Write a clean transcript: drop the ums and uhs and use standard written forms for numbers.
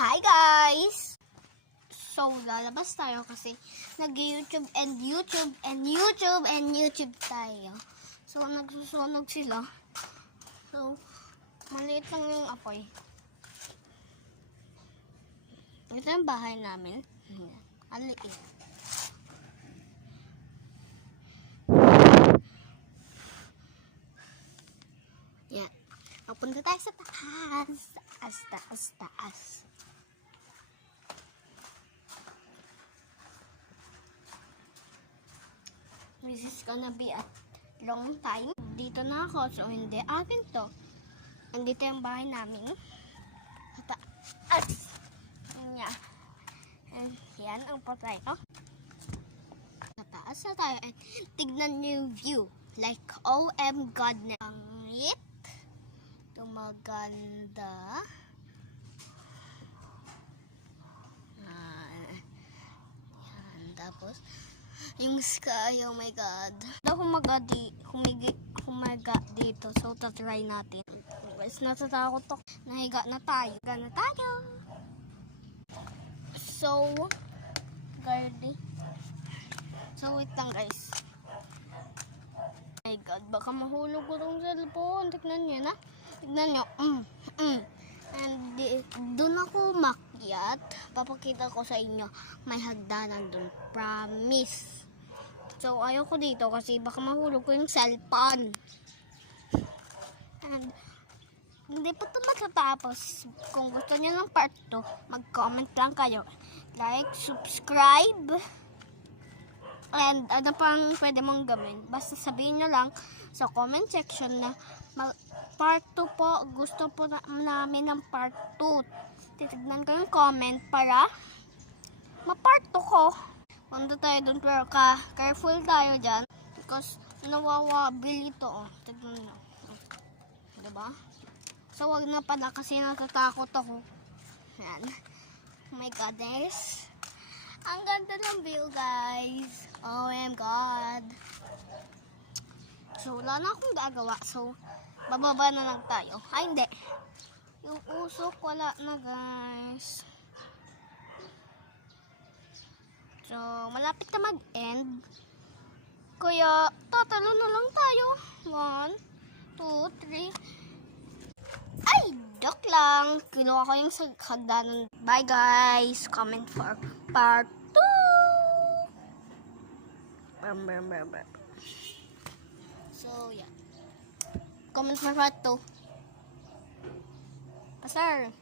Hi guys! So, lalabas tayo kasi nag-YouTube and YouTube and YouTube and YouTube tayo. So, nagsusunog sila. So, maliit lang yung apoy. Ito yung bahay namin. Ang liit. Yan. Papunta tayo sa taas. Taas. This is gonna be a long time. Dito na ako, so hindi akin to. Andito yung bahay namin. Sa taas. Yan. And yan ang patay ko. Sa taas na tayo. And tignan niyo yung view. Like, OM God na. Ang lit. Maganda. Yan. Tapos, yung sky, oh my God. Humaga dito. So, tatry natin. Guys, natatakot ako. Nahiga na tayo. So, gardi. So, wait lang guys. Oh my God, baka mahulog ko tong cellphone. Tignan nyo na. Tignan nyo. And doon ako makyat. Papakita ko sa inyo. May hagdanan doon. Promise. So, ayoko dito kasi baka mahulog ko yung cellphone. And hindi pa ito matatapos. Kung gusto nyo ng part 2, mag-comment lang kayo. Like, subscribe. And ano pang pwede mong gawin. Basta sabihin nyo lang sa comment section na part 2 po. Gusto po namin ng part 2. Titignan ko yung comment para ma-part 2 ko. Punta tayo doon pero careful tayo dyan. Because nawawabil ito. Oh. Tignan nyo. Diba? So wag na pala kasi natatakot ako. Yan. Oh my goodness. Ang ganda ng view guys. Oh my God. So wala na akong gagawa. So bababa na lang tayo. Ay hindi. Yung usok wala na guys. So malapit na mag-end. Kaya tatalo na lang tayo. 1, 2, 3. Ay! Joke lang. Kinuha ko yung hagdanan. Bye guys. Comment for part 2. So yeah. Comment for part 2. Pasar.